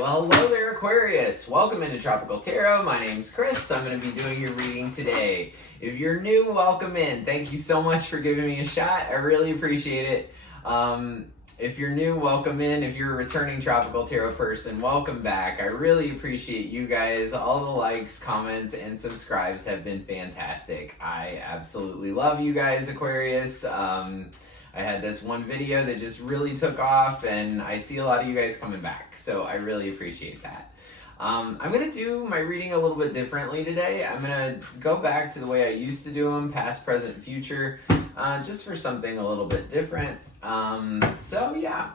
Well, hello there, Aquarius. Welcome into Tropical Tarot. My name's Chris. I'm going to be doing your reading today. If you're new, welcome in. Thank you so much for giving me a shot. I really appreciate it. If you're new, welcome in. If you're a returning Tropical Tarot person, welcome back. I really appreciate you guys. All the likes, comments, and subscribes have been fantastic. I absolutely love you guys, Aquarius. I had this one video that just really took off, and I see a lot of you guys coming back, so I really appreciate that. I'm going to do my reading a little bit differently today. I'm going to go back to the way I used to do them, past, present, future, just for something a little bit different. So yeah.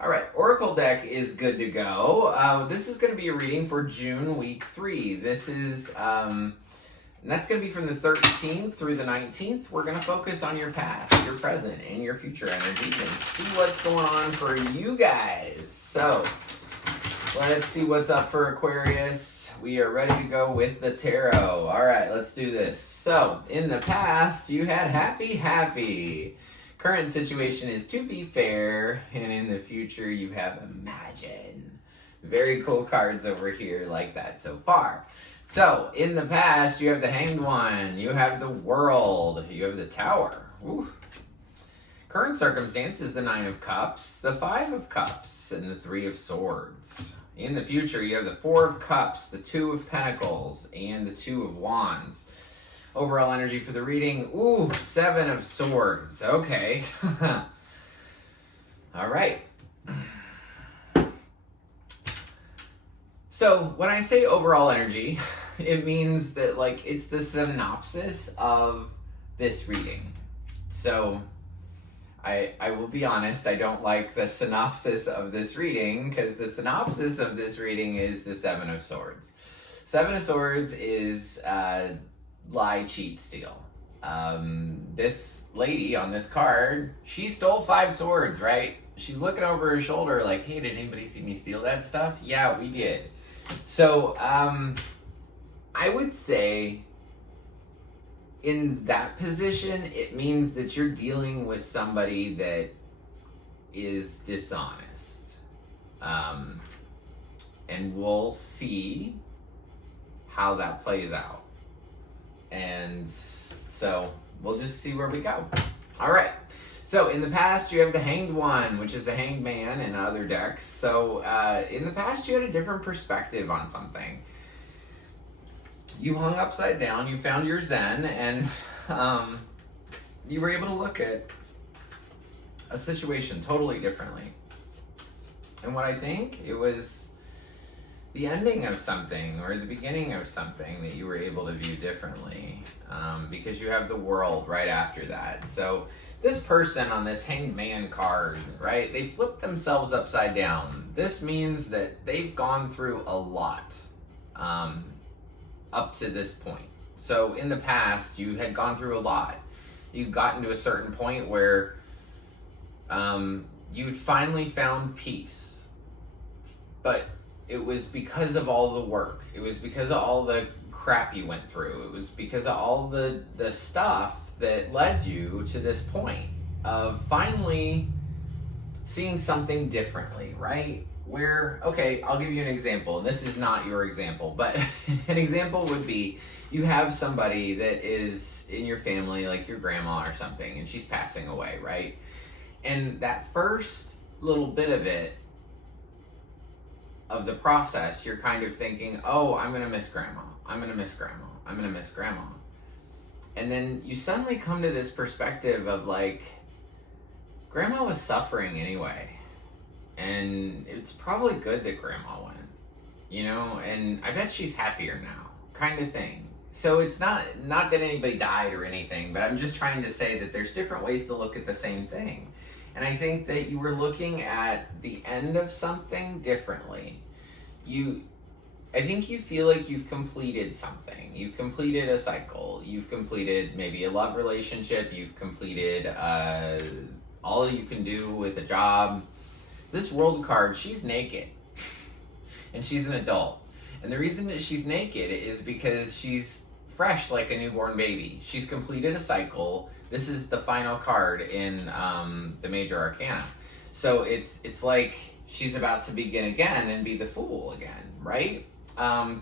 Alright, Oracle deck is good to go. This is going to be a reading for June week 3. This is... and that's going to be from the 13th through the 19th. We're going to focus on your past, your present, and your future energy and see what's going on for you guys. So, let's see what's up for Aquarius. We are ready to go with the tarot. All right, let's do this. So, in the past, you had happy. Current situation is to be fair, and in the future, you have imagine. Very cool cards over here like that so far. So, in the past, you have the Hanged One, you have the World, you have the Tower. Ooh. Current circumstance is the Nine of Cups, the Five of Cups, and the Three of Swords. In the future, you have the Four of Cups, the Two of Pentacles, and the Two of Wands. Overall energy for the reading, ooh, Seven of Swords. Okay. All right. So, when I say overall energy, it means that, like, it's the synopsis of this reading. So, I will be honest, I don't like the synopsis of this reading, because the synopsis of this reading is the Seven of Swords. Seven of Swords is lie, cheat, steal. This lady on this card, she stole 5 swords, right? She's looking over her shoulder like, hey, did anybody see me steal that stuff? Yeah, we did. So, I would say in that position, it means that you're dealing with somebody that is dishonest. And we'll see how that plays out. And so, we'll just see where we go. All right. So, in the past, you have the Hanged One, which is the Hanged Man in other decks. So, in the past, you had a different perspective on something. You hung upside down, you found your Zen, and you were able to look at a situation totally differently. And what I think, it was the ending of something or the beginning of something that you were able to view differently, because you have the World right after that. So, this person on this Hanged Man card, right, they flipped themselves upside down. This means that they've gone through a lot up to this point. So in the past, you had gone through a lot. You'd gotten to a certain point where you'd finally found peace. But it was because of all the work. It was because of all the crap you went through. It was because of all the stuff that led you to this point of finally seeing something differently, right? Where, okay, I'll give you an example. This is not your example, but an example would be you have somebody that is in your family, like your grandma or something, and she's passing away, right? And that first little bit of it, of the process, you're kind of thinking, oh, I'm going to miss grandma. I'm going to miss grandma. I'm going to miss grandma. And then you suddenly come to this perspective of like, grandma was suffering anyway. And it's probably good that grandma went, you know, and I bet she's happier now, kind of thing. So it's not that anybody died or anything, but I'm just trying to say that there's different ways to look at the same thing. And I think that you were looking at the end of something differently. I think you feel like you've completed something. You've completed a cycle. You've completed maybe a love relationship. You've completed all you can do with a job. This World card, she's naked. And she's an adult. And the reason that she's naked is because she's fresh like a newborn baby. She's completed a cycle. This is the final card in the Major Arcana. So it's like she's about to begin again and be the fool again, right?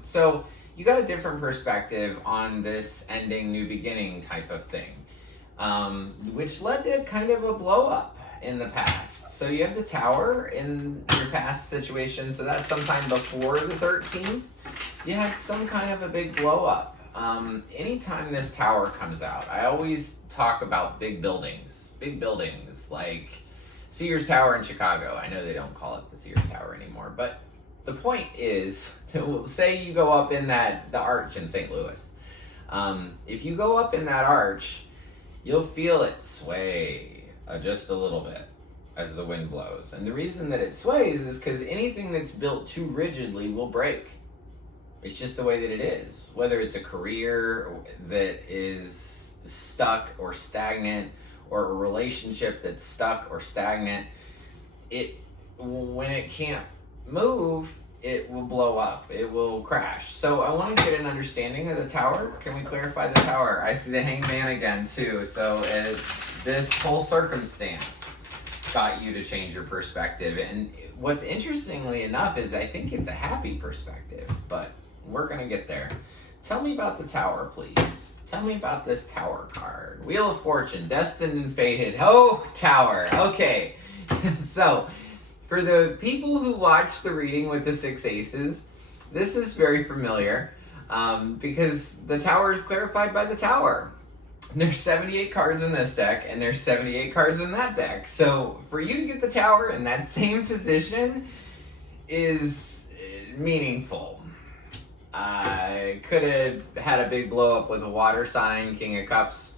So you got a different perspective on this ending, new beginning type of thing, which led to kind of a blow up in the past. So you have the Tower in your past situation, so that's sometime before the 13th. You had some kind of a big blow up. Anytime this Tower comes out, I always talk about big buildings like Sears Tower in Chicago. I know they don't call it the Sears Tower anymore, but the point is, say you go up in the arch in St. Louis. If you go up in that arch, you'll feel it sway just a little bit as the wind blows. And the reason that it sways is because anything that's built too rigidly will break. It's just the way that it is. Whether it's a career that is stuck or stagnant, or a relationship that's stuck or stagnant, when it can't move, it will blow up. It will crash. So I want to get an understanding of the Tower. Can we clarify the Tower? I see the Hangman again too. So this whole circumstance got you to change your perspective. And what's interestingly enough is I think it's a happy perspective, but we're going to get there. Tell me about the Tower, please. Tell me about this Tower card. Wheel of Fortune, destined and fated. Oh, Tower. Okay. So, for the people who watch the reading with the 6 aces, this is very familiar because the Tower is clarified by the Tower. There's 78 cards in this deck, and there's 78 cards in that deck. So, for you to get the Tower in that same position is meaningful. I could have had a big blow up with a water sign, King of Cups.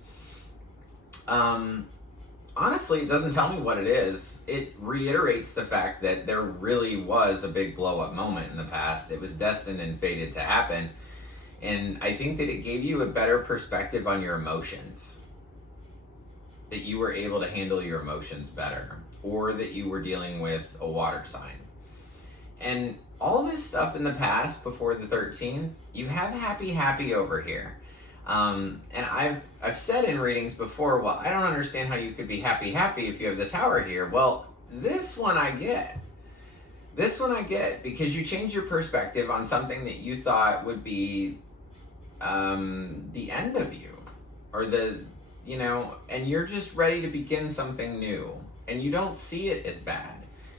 Honestly, it doesn't tell me what it is. It reiterates the fact that there really was a big blow up moment in the past. It was destined and fated to happen. And I think that it gave you a better perspective on your emotions. That you were able to handle your emotions better. Or that you were dealing with a water sign. And all this stuff in the past, before the 13th, you have happy over here. And I've said in readings before, well, I don't understand how you could be happy if you have the Tower here. Well, this one I get. This one I get because you change your perspective on something that you thought would be the end of you. Or and you're just ready to begin something new. And you don't see it as bad.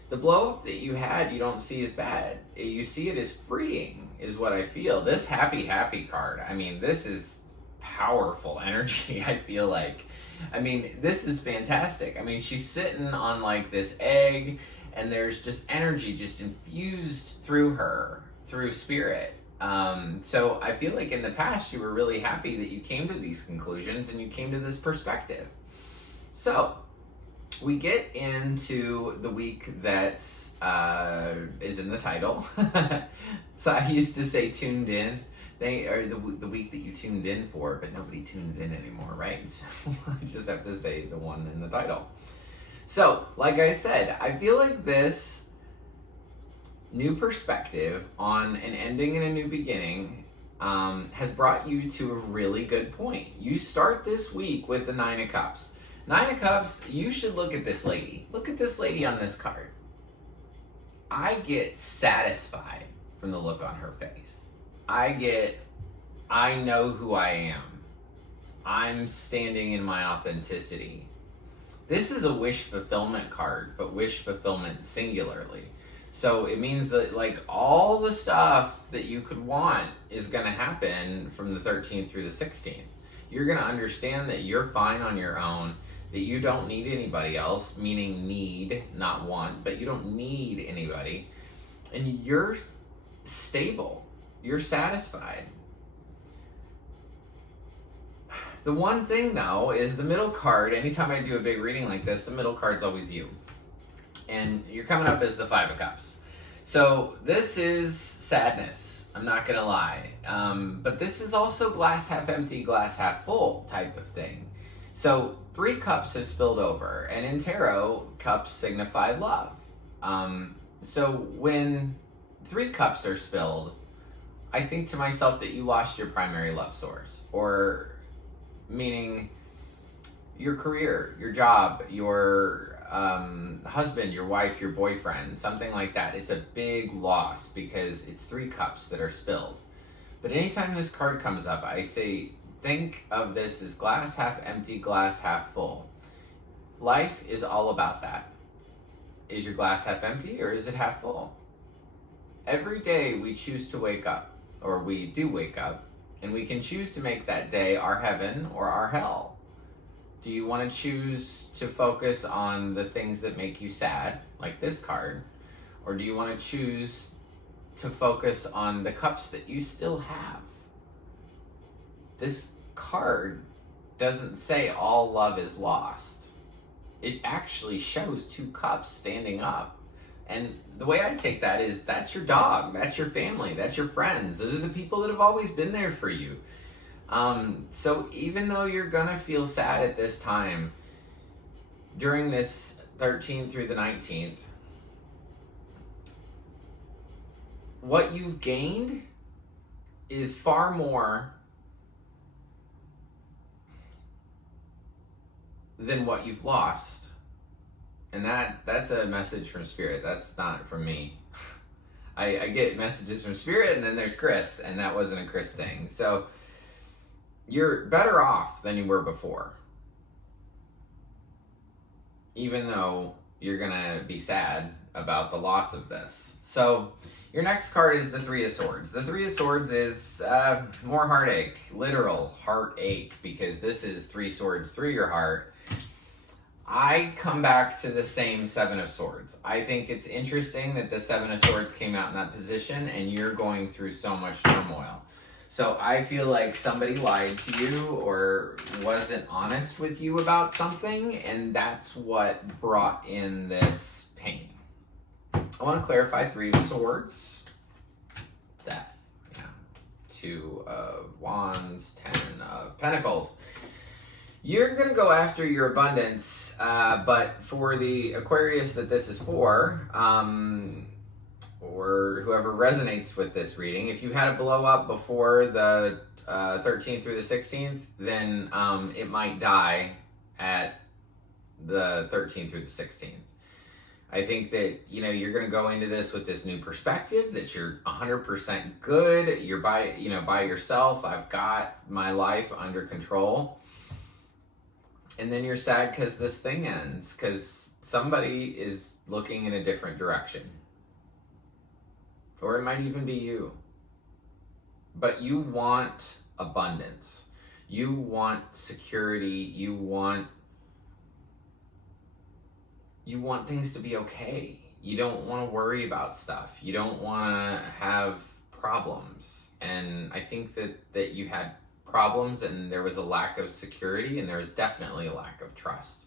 The blow up that you had, you don't see as bad. You see it as freeing, is what I feel. This happy card, I mean, this is powerful energy, I feel like. I mean, this is fantastic. I mean, she's sitting on like this egg, and there's just energy just infused through her, through spirit. So I feel like in the past, you were really happy that you came to these conclusions and you came to this perspective. So, we get into the week that is in the title. So I used to say tuned in. They are the week that you tuned in for, but nobody tunes in anymore, right? So I just have to say the one in the title. So, like I said, I feel like this new perspective on an ending and a new beginning has brought you to a really good point. You start this week with the 9 of Cups. 9 of Cups, you should look at this lady. Look at this lady on this card. I get satisfied from the look on her face. I know who I am. I'm standing in my authenticity. This is a wish fulfillment card, but wish fulfillment singularly. So it means that like all the stuff that you could want is going to happen from the 13th through the 16th. You're going to understand that you're fine on your own, that you don't need anybody else, meaning need, not want, but you don't need anybody. And you're stable. You're satisfied. The one thing, though, is the middle card. Anytime I do a big reading like this, the middle card's always you. And you're coming up as the 5 of Cups. So this is sadness. I'm not going to lie. But this is also glass half empty, glass half full type of thing. So 3 cups have spilled over. And in tarot, cups signify love. So when 3 cups are spilled, I think to myself that you lost your primary love source. Or meaning your career, your job, your husband, your wife, your boyfriend, something like that. It's a big loss because it's 3 cups that are spilled. But anytime this card comes up, I say, think of this as glass half empty, glass half full. Life is all about that. Is your glass half empty or is it half full? Every day we choose to wake up, or we do wake up, and we can choose to make that day our heaven or our hell. Do you want to choose to focus on the things that make you sad, like this card, or do you want to choose to focus on the cups that you still have? This card doesn't say all love is lost. It actually shows 2 cups standing up. And the way I take that is, that's your dog, that's your family, that's your friends. Those are the people that have always been there for you. So even though you're gonna feel sad at this time, during this 13th through the 19th, what you've gained is far more than what you've lost. And that's a message from Spirit. That's not from me. I get messages from Spirit, and then there's Chris, and that wasn't a Chris thing. So you're better off than you were before. Even though you're gonna be sad about the loss of this. So your next card is the 3 of Swords. The 3 of Swords is more heartache, literal heartache, because this is 3 swords through your heart. I come back to the same 7 of Swords. I think it's interesting that the 7 of Swords came out in that position and you're going through so much turmoil. So I feel like somebody lied to you or wasn't honest with you about something, and that's what brought in this pain. I want to clarify 3 of Swords. Death. Yeah. 2 of Wands, 10 of Pentacles. You're going to go after your abundance, but for the Aquarius that this is for, or whoever resonates with this reading, if you had a blow up before the 13th through the 16th, then it might die at the 13th through the 16th. I think that, you're going to go into this with this new perspective that you're 100% good. You're by yourself. I've got my life under control. And then you're sad because this thing ends, because somebody is looking in a different direction. Or it might even be you. But you want abundance. You want security. You want things to be okay. You don't want to worry about stuff. You don't want to have problems. And I think that you had problems, and there was a lack of security, and there was definitely a lack of trust,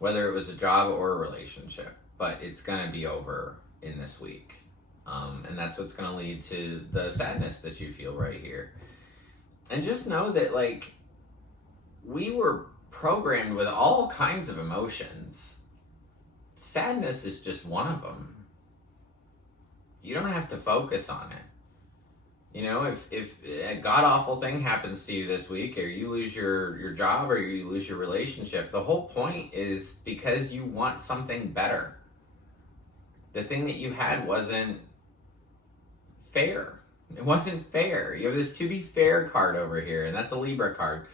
whether it was a job or a relationship. But it's gonna be over in this week, and that's what's gonna lead to the sadness that you feel right here. And just know that, we were programmed with all kinds of emotions. Sadness is just one of them. You don't have to focus on it. If a god-awful thing happens to you this week, or you lose your job, or you lose your relationship, the whole point is because you want something better. The thing that you had wasn't fair. It wasn't fair. You have this to be fair card over here, and that's a Libra card.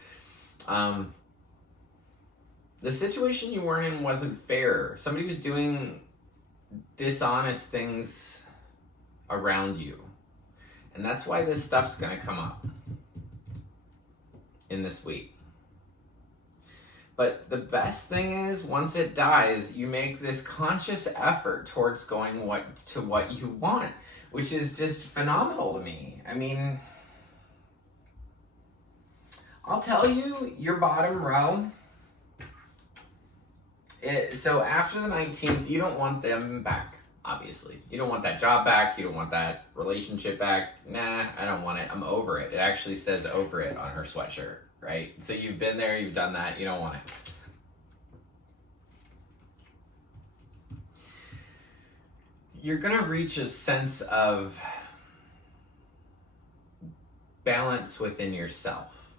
The situation you weren't in wasn't fair. Somebody was doing dishonest things around you. And that's why this stuff's going to come up in this week. But the best thing is, once it dies, you make this conscious effort towards going to what you want, which is just phenomenal to me. I mean, I'll tell you, your bottom row, so after the 19th, you don't want them back. Obviously, you don't want that job back. You don't want that relationship back. Nah, I don't want it. I'm over it. It actually says over it on her sweatshirt, right? So you've been there, you've done that. You don't want it. You're going to reach a sense of balance within yourself.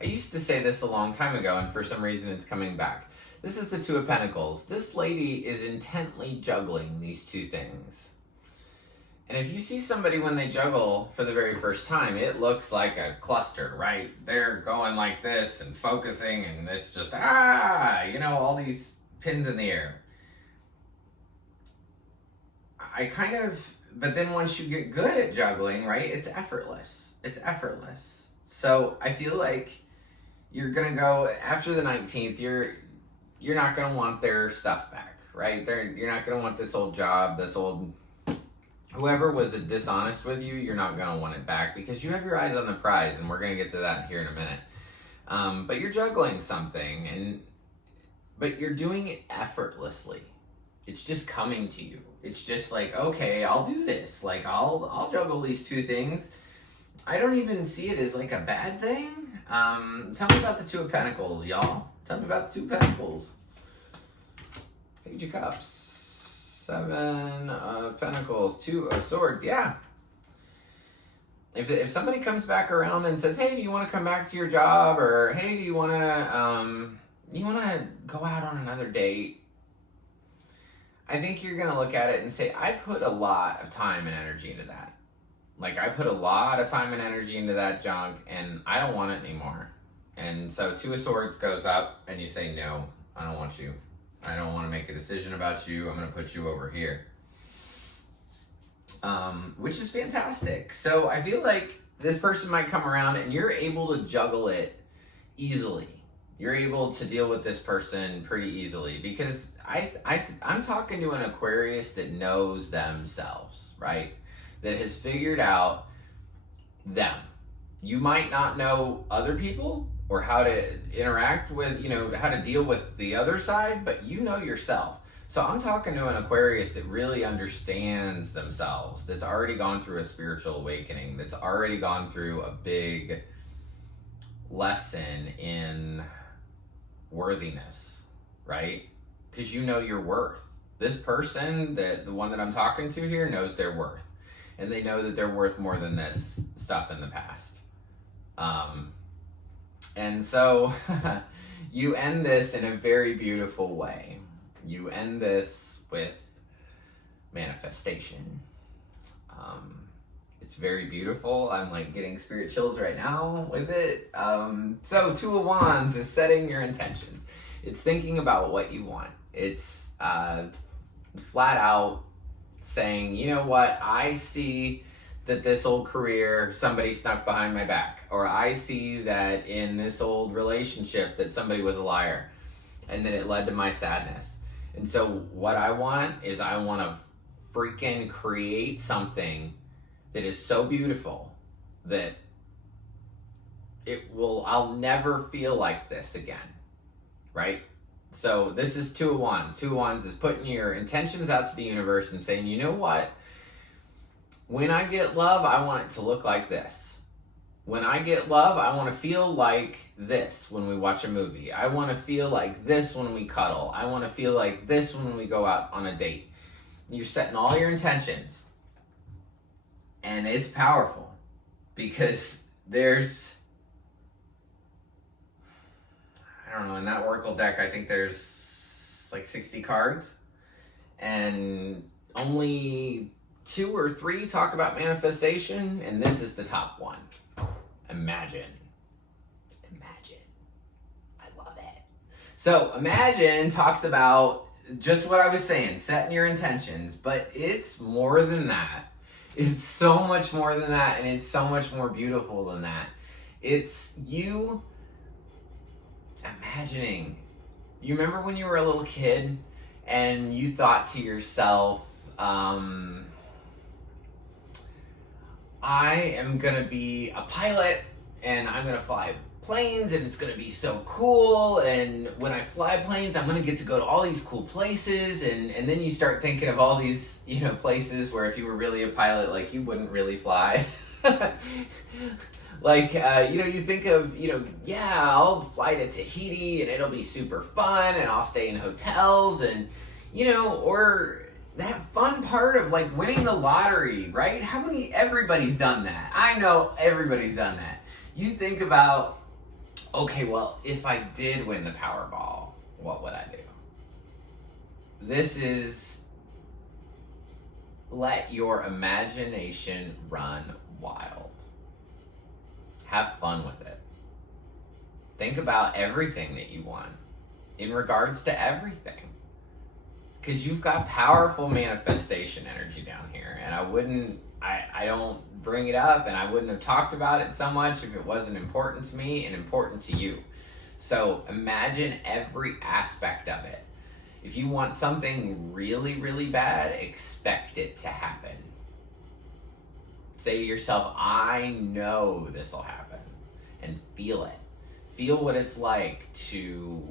I used to say this a long time ago, and for some reason it's coming back. This is the Two of Pentacles. This lady is intently juggling these two things. And if you see somebody when they juggle for the very first time, it looks like a cluster, right? They're going like this and focusing, and it's just, all these pins in the air. But then once you get good at juggling, right, it's effortless. It's effortless. So I feel like you're going to go, after the 19th, you're not going to want their stuff back, right? You're not going to want this old job, whoever was dishonest with you, you're not going to want it back because you have your eyes on the prize, and we're going to get to that here in a minute. But you're juggling something, but you're doing it effortlessly. It's just coming to you. It's just like, okay, I'll do this. Like, I'll juggle these two things. I don't even see it as like a bad thing. Tell me about the Two of Pentacles, y'all. Tell me about the Two of Pentacles. Page of Cups. Seven of Pentacles. Two of Swords. Yeah. If somebody comes back around and says, hey, do you want to come back to your job? Or, hey, do you want to go out on another date? I think you're going to look at it and say, I put a lot of time and energy into that. Like, I put a lot of time and energy into that junk, and I don't want it anymore. And so Two of Swords goes up, and you say, no, I don't want you. I don't want to make a decision about you. I'm going to put you over here. Which is fantastic. So I feel like this person might come around, and you're able to juggle it easily. You're able to deal with this person pretty easily because I'm talking to an Aquarius that knows themselves, right? That has figured out them. You might not know other people or how to interact with, how to deal with the other side, but you know yourself. So I'm talking to an Aquarius that really understands themselves, that's already gone through a spiritual awakening, that's already gone through a big lesson in worthiness, right? Because you know your worth. This person, the one that I'm talking to here, knows their worth. And they know that they're worth more than this stuff in the past. And so you end this in a very beautiful way. You end this with manifestation. It's very beautiful. I'm like getting spirit chills right now with it. So Two of Wands is setting your intentions. It's thinking about what you want. It's flat out saying, you know what, I see that this old career, somebody snuck behind my back. Or I see that in this old relationship that somebody was a liar and that it led to my sadness. And so what I want is I want to freaking create something that is so beautiful that I'll never feel like this again, right? So this is Two of Wands. Two of Wands is putting your intentions out to the universe and saying, you know what? When I get love, I want it to look like this. When I get love, I want to feel like this when we watch a movie. I want to feel like this when we cuddle. I want to feel like this when we go out on a date. You're setting all your intentions. And it's powerful because there's, I don't know, in that Oracle deck, I think there's like 60 cards. And only 2 or 3 talk about manifestation, and this is the top one. Imagine. I love it. So Imagine talks about just what I was saying, setting your intentions, but it's more than that. It's so much more than that, and it's so much more beautiful than that. It's you imagining. You remember when you were a little kid and you thought to yourself, I am going to be a pilot and I'm going to fly planes and it's going to be so cool. And when I fly planes, I'm going to get to go to all these cool places. And then you start thinking of all these, places where if you were really a pilot, like you wouldn't really fly. Like, you think of, I'll fly to Tahiti and it'll be super fun and I'll stay in hotels and, or that fun part of like winning the lottery, right? Everybody's done that. I know everybody's done that. You think about Okay, well, if I did win the Powerball, what would I do? This is let your imagination run wild. Have fun with it. Think about everything that you want in regards to everything. Because you've got powerful manifestation energy down here. And I don't bring it up, and I wouldn't have talked about it so much if it wasn't important to me and important to you. So imagine every aspect of it. If you want something really, really bad, expect it to happen. Say to yourself, I know this will happen, and feel it. Feel what it's like to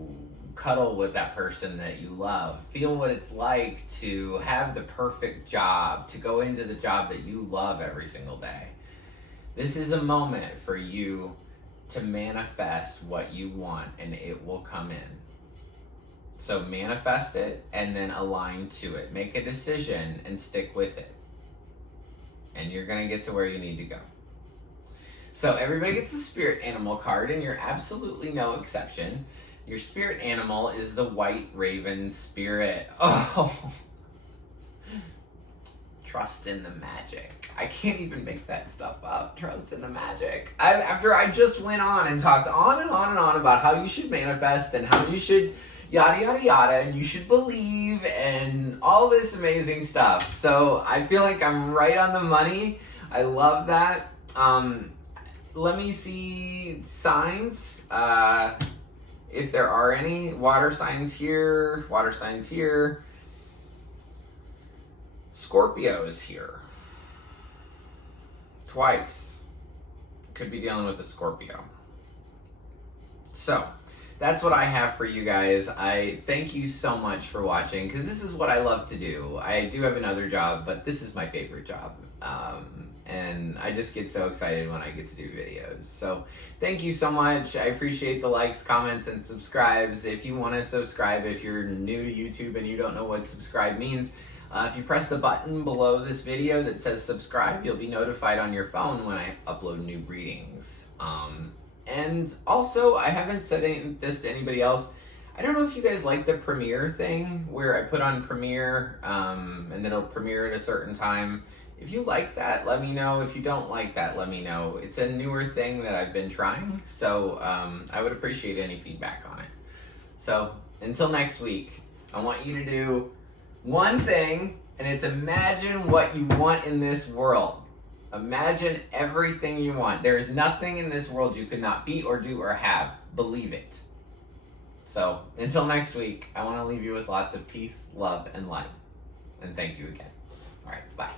cuddle with that person that you love. Feel what it's like to have the perfect job, to go into the job that you love every single day. This is a moment for you to manifest what you want, and it will come in. So manifest it and then align to it. Make a decision and stick with it. And you're going to get to where you need to go. So everybody gets a spirit animal card, and you're absolutely no exception. Your spirit animal is the white raven spirit. Oh, trust in the magic. I can't even make that stuff up. Trust in the magic. After I just went on and talked on and on and on about how you should manifest and how you should yada yada yada, and you should believe and all this amazing stuff. So I feel like I'm right on the money. I love that. Let me see signs. If there are any. Water signs here. Water signs here. Scorpio is here. Twice. Could be dealing with a Scorpio. So that's what I have for you guys. I thank you so much for watching, because this is what I love to do. I do have another job, but this is my favorite job. And I just get so excited when I get to do videos. So thank you so much. I appreciate the likes, comments, and subscribes. If you want to subscribe, if you're new to YouTube and you don't know what subscribe means, if you press the button below this video that says subscribe, you'll be notified on your phone when I upload new readings. And also, I haven't said this to anybody else. I don't know if you guys like the premiere thing, where I put on premiere, and then it'll premiere at a certain time. If you like that, let me know. If you don't like that, let me know. It's a newer thing that I've been trying, so I would appreciate any feedback on it. So until next week, I want you to do one thing, and it's imagine what you want in this world. Imagine everything you want. There is nothing in this world you could not be or do or have. Believe it. So until next week, I want to leave you with lots of peace, love, and light. And thank you again. All right, bye.